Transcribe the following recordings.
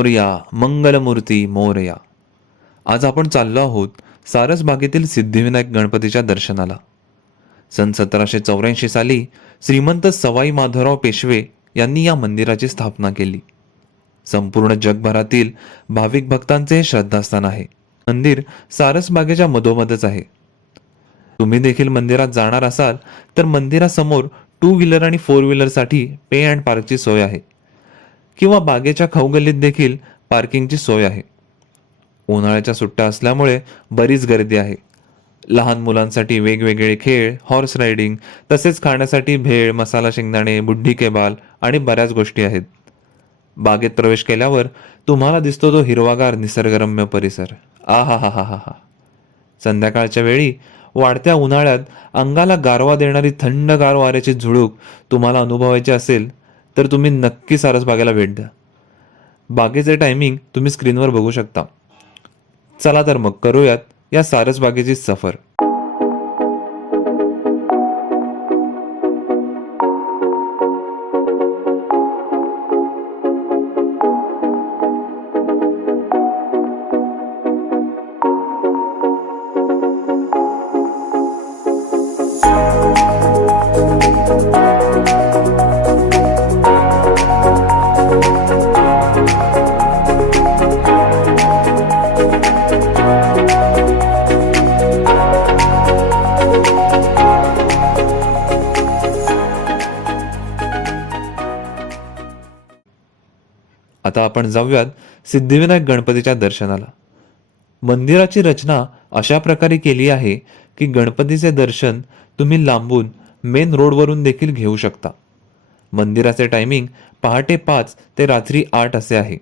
मोरया मंगलमूर्ती मोरया. आज आपण चाललो आहोत सारसबागेतील सिद्धिविनायक गणपतीच्या दर्शनाला. सन 1784 साली श्रीमंत सवाई माधवराव पेशवे यांनी या मंदिराची स्थापना केली. संपूर्ण जगभरातील भाविक भक्तांचे हे श्रद्धास्थान आहे. मंदिर सारसबागेच्या मधोमधच आहे. तुम्ही देखील मंदिरात जाणार असाल तर मंदिरासमोर 2 व्हीलर आणि 4 व्हीलरसाठी पे अँड पार्कची सोय आहे किंवा बागेच्या खवगल्लीत देखील पार्किंगची सोय आहे. उन्हाळ्याच्या सुट्ट्या असल्यामुळे बरीच गर्दी आहे. लहान मुलांसाठी वेगवेगळे खेळ, हॉर्स रायडिंग, तसेच खाण्यासाठी भेळ, मसाला शेंगदाणे, बुड्ढी केबाल आणि बऱ्याच गोष्टी आहेत. बागेत प्रवेश केल्यावर तुम्हाला दिसतो तो हिरवागार निसर्गरम्य परिसर. आहा हा हा हा हा. संध्याकाळच्या वेळी वाढत्या उन्हाळ्यात अंगाला गारवा देणारी थंडगार वाऱ्याची झुळूक तुम्हाला अनुभवायची असेल तर तुम्ही नक्की सारसबागेला भेट द्या. बागेचे टायमिंग तुम्ही स्क्रीनवर बघू शकता. चला तर मग करूयात या सारसबागेची सफर. आता आपण जाऊयात सिद्धिविनायक गणपतीच्या दर्शनाला. मंदिराची रचना अशा प्रकारे केली आहे की गणपतीचे दर्शन तुम्ही लांबून मेन रोडवरून देखील घेऊ शकता. मंदिराचे टायमिंग पहाटे 5 ते रात्री 8 असे आहे.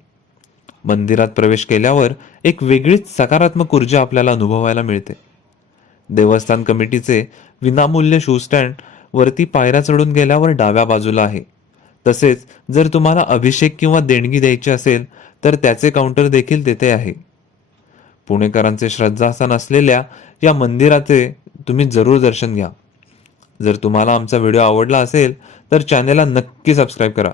मंदिरात प्रवेश केल्यावर एक वेगळीच सकारात्मक ऊर्जा आपल्याला अनुभवायला मिळते. देवस्थान कमिटीचे विनामूल्य शू स्टँड वरती पायऱ्या चढून गेल्यावर डाव्या बाजूला आहे. तसेच जर तुम्हाला अभिषेक किंवा देणगी द्यायची असेल तर त्याचे काउंटर देखील तेथे आहे. पुणेकरांचे श्रद्धास्थान असलेल्या या मंदिराचे तुम्ही जरूर दर्शन घ्या. जर तुम्हाला आमचा व्हिडिओ आवडला असेल तर चॅनेलला नक्की सबस्क्राईब करा.